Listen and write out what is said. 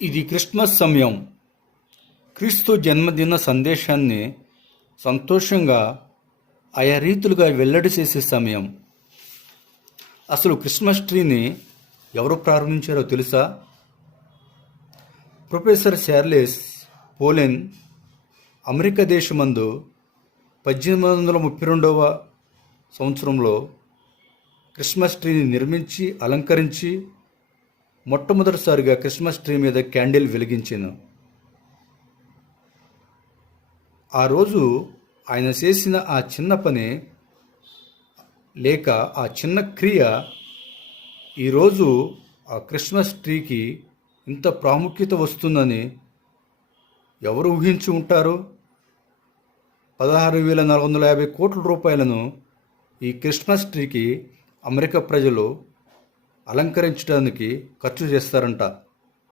ఇది క్రిస్మస్ సమయం. క్రీస్తు జన్మదిన సందేశాన్ని సంతోషంగా ఆయా రీతులుగా వెల్లడి చేసే సమయం. అసలు క్రిస్మస్ ట్రీని ఎవరు ప్రారంభించారో తెలుసా? ప్రొఫెసర్ చార్లెస్ పోలెన్ అమెరికా దేశమందు 1832వ సంవత్సరంలో క్రిస్మస్ ట్రీని నిర్మించి అలంకరించి మొట్టమొదటిసారిగా క్రిస్మస్ ట్రీ మీద క్యాండిల్ వెలిగించాను. ఆ రోజు ఆయన చేసిన ఆ చిన్న పని లేక ఆ చిన్న క్రియ ఈరోజు ఆ క్రిస్మస్ ట్రీకి ఇంత ప్రాముఖ్యత వస్తుందని ఎవరు ఊహించి ఉంటారు? 16,450 కోట్ల రూపాయలను ఈ క్రిస్మస్ ట్రీకి అమెరికా ప్రజలు అలంకరించడానికి ఖర్చు చేస్తారంట.